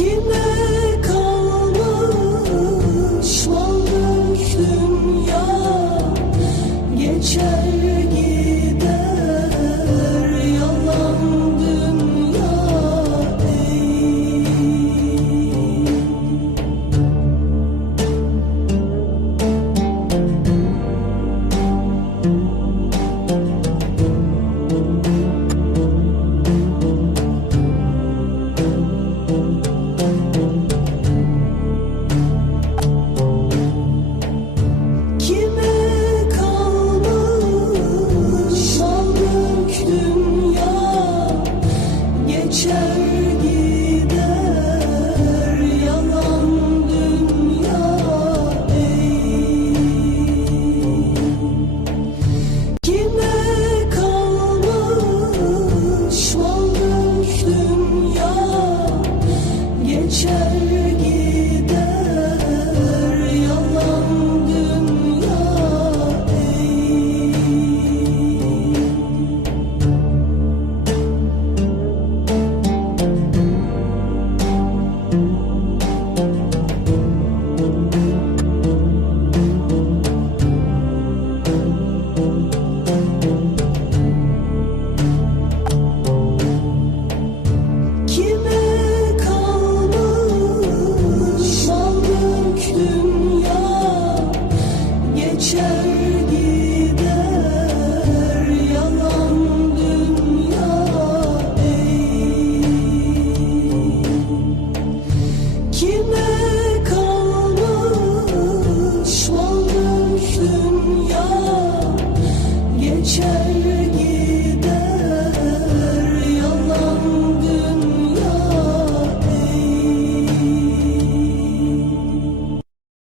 you know düştüm in the